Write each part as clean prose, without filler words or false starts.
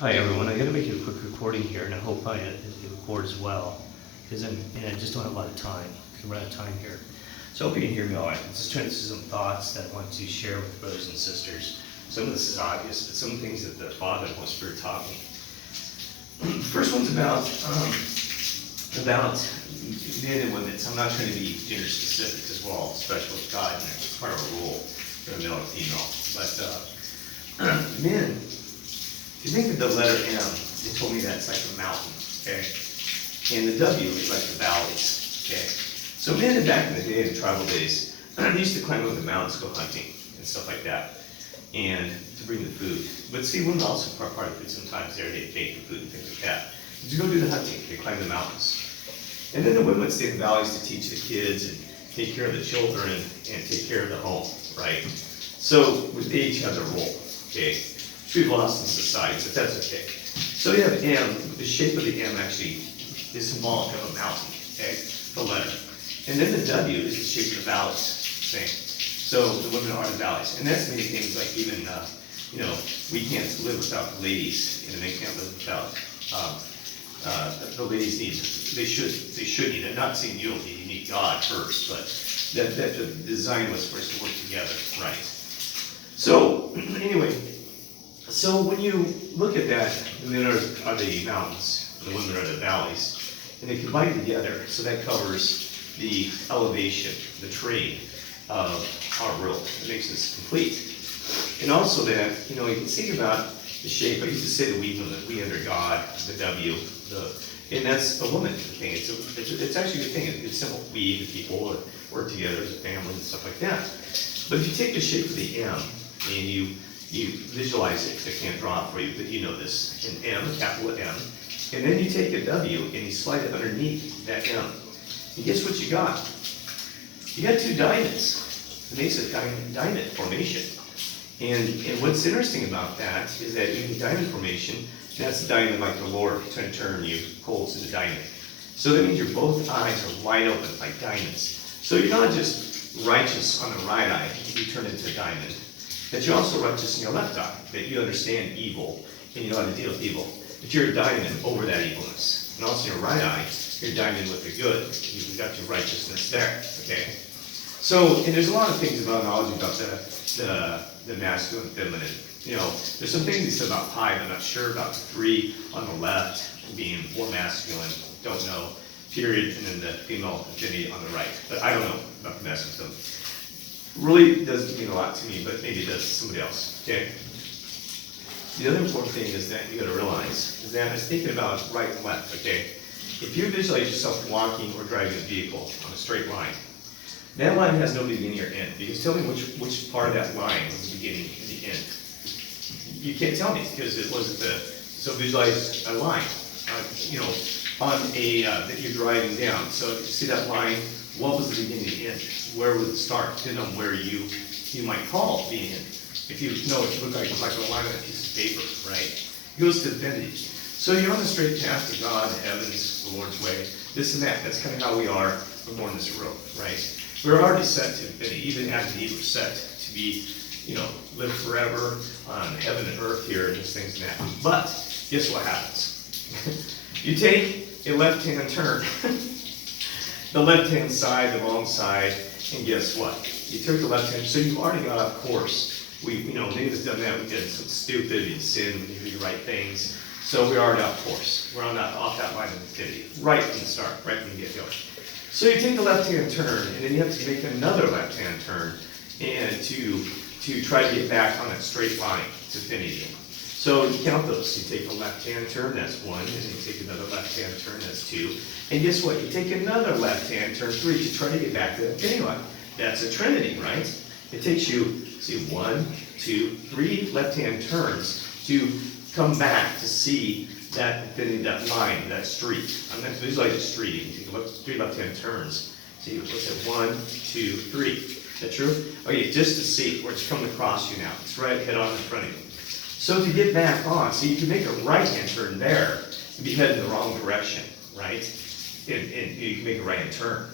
Hi everyone, I gotta make a quick recording here and I hope it records well because I just don't have a lot of time. We're out of time here. So I hope you can hear me all right. I'm just trying to see some thoughts that I want to share with brothers and sisters. Some of this is obvious, but some things that the Father and Holy Spirit taught me. The first one's about men and women. So I'm not trying to be gender specific because we're all special with God and it's part of a rule for a male or female. But men, if you think of the letter M, it told me that it's like a mountain, okay? And the W is like the valleys, okay? So men back in the day, in the tribal days, they used to climb over the mountains, go hunting and stuff like that, and to bring the food. But see, women also part of the food sometimes there, they bake the food and things like that. But to go do the hunting, they climb the mountains. And then the women would stay in the valleys to teach the kids and take care of the children and take care of the home, right? So they each have their role, okay? We've lost in society, but that's okay. So you have M, the shape of the M actually is symbolic of a mountain, okay, the letter. And then the W is the shape of the valleys, okay. So the women are the valleys. And that's many things like even, we can't live without the ladies, and the men can't live without, the ladies they should need, I'm not saying you don't need, you need God first, but that the design was for us to work together, right. So, anyway, so when you look at that, the men are the mountains, and the women are the valleys, and they combine together, so that covers the elevation, the terrain of our world. It makes us complete. And also that, you can think about the shape. I used to say that we under God, the W, and that's a woman thing. It's actually a good thing. It's simple. We, the people, work together as a family and stuff like that. But if you take the shape of the M, and you visualize it, I can't draw it for you, but you know this, an M, a capital M, and then you take a W and you slide it underneath that M. And guess what you got? You got two diamonds. It makes a diamond formation. And what's interesting about that is that in the diamond formation, that's the diamond like the Lord trying to turn you holes into diamond. So that means your both eyes are wide open like diamonds. So you're not just righteous on the right eye, you turn into a diamond. That you're also righteous in your left eye, that you understand evil and you know how to deal with evil. But you're a diamond over that evilness. And also in your right eye, you're a diamond with the good. You've got your righteousness there, okay? So, and there's a lot of things about knowledge about the masculine and feminine. There's some things he said about pi, I'm not sure about 3 on the left being more masculine, don't know, period, and then the female affinity on the right. But I don't know about the masculine. Really doesn't mean a lot to me, but maybe it does to somebody else, okay? The other important thing is that you gotta realize is that I was thinking about right and left, okay? If you visualize yourself walking or driving a vehicle on a straight line, that line has no beginning or end. Because tell me which part of that line was the beginning and the end. You can't tell me because it wasn't so visualize a line, on that you're driving down. So if you see that line, what was the beginning and the end? Where would it start? Depending on where you might call the end. If you know it look like a line on a piece of paper, right? It goes to infinity. So you're on the straight path to God, the heavens, the Lord's way, this and that. That's kind of how we are when we're in this world, right? We're already set to infinity, even Adam and Eve were set to be, live forever on heaven and earth here and these things and that. But guess what happens? You take a left-hand turn, the left-hand side, the wrong side, and guess what? You took the left-hand, so you've already got off course. David's done that. We did something stupid, we did sin, we didn't do the right things. So we're already off course. We're off that line of infinity, right from the start, right from the get-go. So you take the left-hand turn, and then you have to make another left-hand turn, and to try to get back on that straight line to infinity. So you count those. You take a left-hand turn, that's 1, and then you take another left-hand turn, that's 2. And guess what? You take another left-hand turn, 3, to try to get back to the infinity line. That's a trinity, right? It takes you, 1, 2, 3 left-hand turns to come back to see that infinity, that line, that street. I'm going to visualize a street. You can take 3 left-hand turns. See, what's that? 1, 2, 3. Is that true? Okay, just to see where it's coming across you now. It's right head on in front of you. So to get back on, so you can make a right-hand turn there and be heading the wrong direction, right? And you can make a right-hand turn.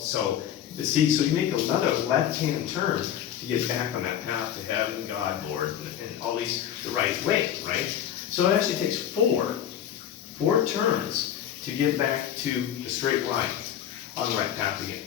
So you make another left-hand turn to get back on that path to heaven, God, Lord, and all these the right way, right? So it actually takes four turns to get back to the straight line on the right path again.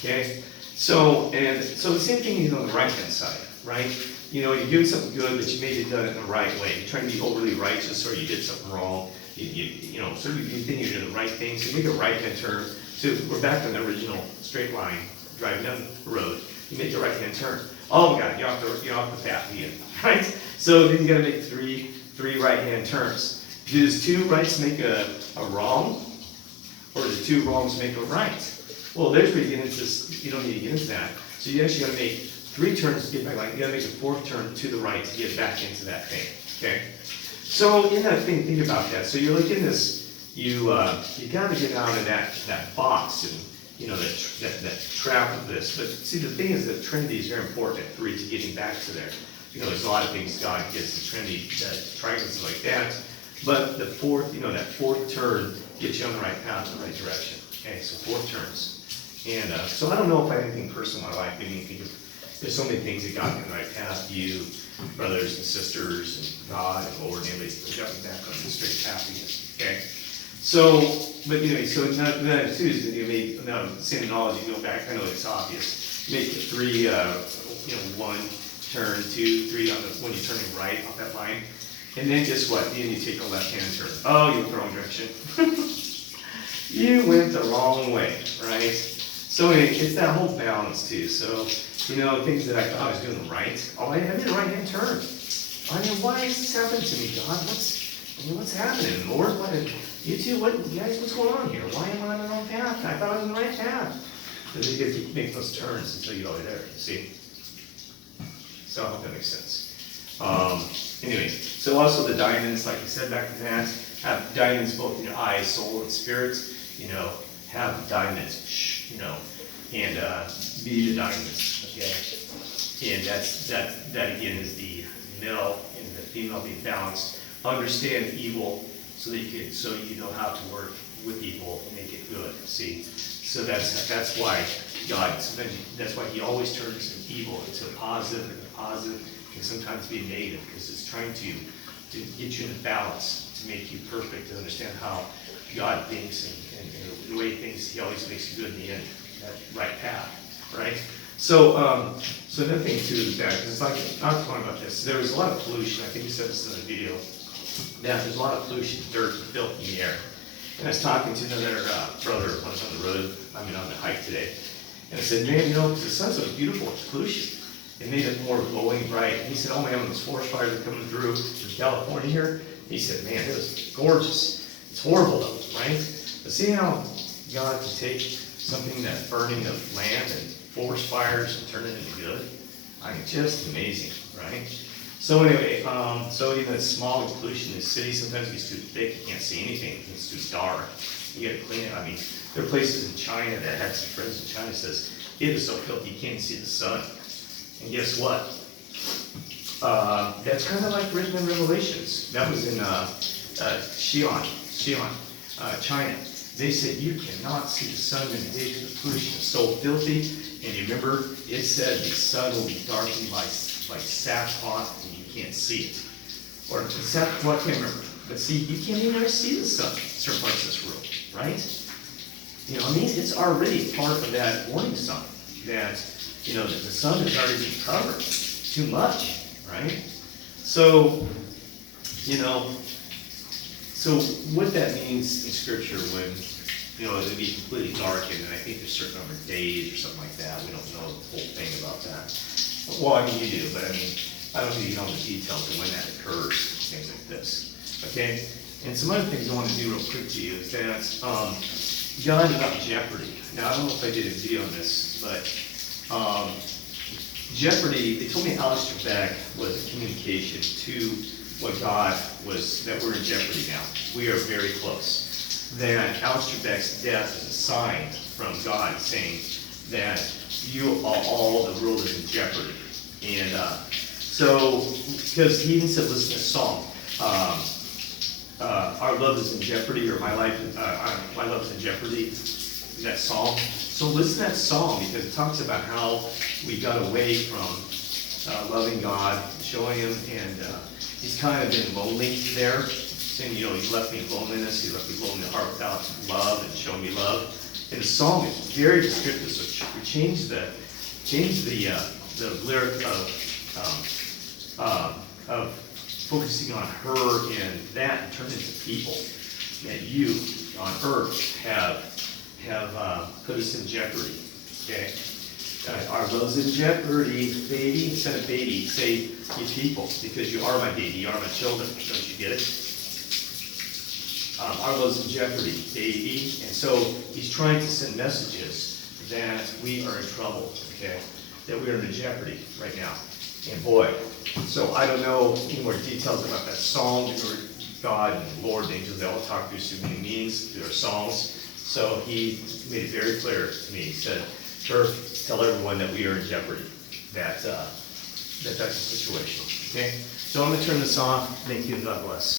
Okay? So the same thing is on the right-hand side, right? You're doing something good, but you maybe done it in the right way. You're trying to be overly righteous, or you did something wrong. Sort of you think you're doing the right thing, so you make a right-hand turn. So we're back on the original straight line, driving down the road. You make the right-hand turn. Oh my God, you're off the path again, right? So then you got to make three right-hand turns. Does two rights make a wrong, or does two wrongs make a right? Well, there's where you get into this. You don't need to get into that. So you actually got to make 3 turns to get back. Like you got to make a 4th turn to the right to get back into that thing. Okay. So in that thing, think about that. So you're like in this. You got to get out of that box and that trap of this. But see, the thing is that Trinity is very important at 3 to getting back to there. There's a lot of things God gives the Trinity, triangles like that. But the fourth turn gets you on the right path, in the right direction. Okay, so 4 turns. And so I don't know if I have anything personal in my life. I mean, there's so many things that got me on the right path. You, brothers and sisters, and God, and Lord, and everybody's got me back on the straight path again. Okay. So, but anyway, so that too is now the same analogy. Go back. I know it's obvious. Make it 3, 1 turn, 2, 3 when you're turning right off that line. And then guess what? Then you take a left-hand turn. Oh, you went the wrong direction. You went the wrong way, right? So anyway, it's that whole balance too. So, things that I thought I was doing right. Oh, I did a right-hand turn. I mean, why is this happening to me, God? What's happening, Lord? You two, guys, what's going on here? Why am I on the wrong path? I thought I was on the right path. Because you get to make those turns until you go over there, you see? So I hope that makes sense. Anyway, so also the diamonds, like I said back to that, have diamonds both in your eyes, soul, and spirit. Have diamonds, and be the diamonds, okay? And that again is the male and the female being balanced. Understand evil so that you know how to work with evil and make it good. See, so that's why that's why He always turns evil into positive, and the positive can sometimes be negative because it's trying to get you in balance, to make you perfect, to understand how God thinks and the way He thinks. He always makes you good in the end, that right path, right? So another thing too is that, because it's like, I'm talking about this, there was a lot of pollution. I think you said this in the video, that there's a lot of pollution, dirt, and filth in the air. And I was talking to another brother when I was on the road, on the hike today, and I said, man, the sun's so beautiful, it's pollution. It made it more glowing bright. And he said, oh man, when those forest fires are coming through California here, he said, man, it was gorgeous. It's horrible though, right? But see how God can take something, that burning of land and forest fires, and turn it into good? I mean, just amazing, right? So anyway, that smog and pollution in the city sometimes gets too thick, you can't see anything, it's too dark. You gotta clean it. I mean, there are places in China that had some friends in China says, it is so filthy you can't see the sun. And guess what? That's kind of like written in Revelations. That was in Xi'an, China. They said you cannot see the sun in the days of the pollution. It's so filthy. And you remember, it said the sun will be darkened like sackcloth and you can't see it. Or sackcloth, I can't remember. But see, you can't even see the sun in certain parts of this world, right? It's already part of that warning sign that that the sun has already been covered too much, right? So, so what that means in Scripture when, it'll be completely darkened, and I think there's a certain number of days or something like that. We don't know the whole thing about that. Well, I mean, you do, but I don't think you know the details of when that occurs, things like this, okay? And some other things I want to do real quick to you is that, God about Jeopardy. Now, I don't know if I did a video on this, but Jeopardy, they told me Alex Trebek was a communication to what God was, that we're in jeopardy now. We are very close. That Alex Trebek's death is a sign from God saying that the world is in jeopardy. And so, because he even said, listen to this song, our love is in jeopardy, or my love is in jeopardy, that song. So listen to that song, because it talks about how we got away from loving God, showing Him, he's kind of been lonely there, saying, you know, he left me in loneliness, he left me lonely heart without love and showing me love. And the song is very descriptive, so we changed the lyric of focusing on her and that and turning to people. And you on earth have put us in jeopardy, okay? Our love's in jeopardy, baby. Instead of baby, say you people, because you are my baby, you are my children. Don't you get it? Our love's in jeopardy, baby. And so he's trying to send messages that we are in trouble, okay? That we are in jeopardy right now. And boy, so I don't know any more details about that song. God and Lord and angels, they all talk through so many meanings, through their songs. So he made it very clear to me. He said, Turf, tell everyone that we are in jeopardy, that's the situation, okay? So I'm going to turn this off. Thank you, and God bless.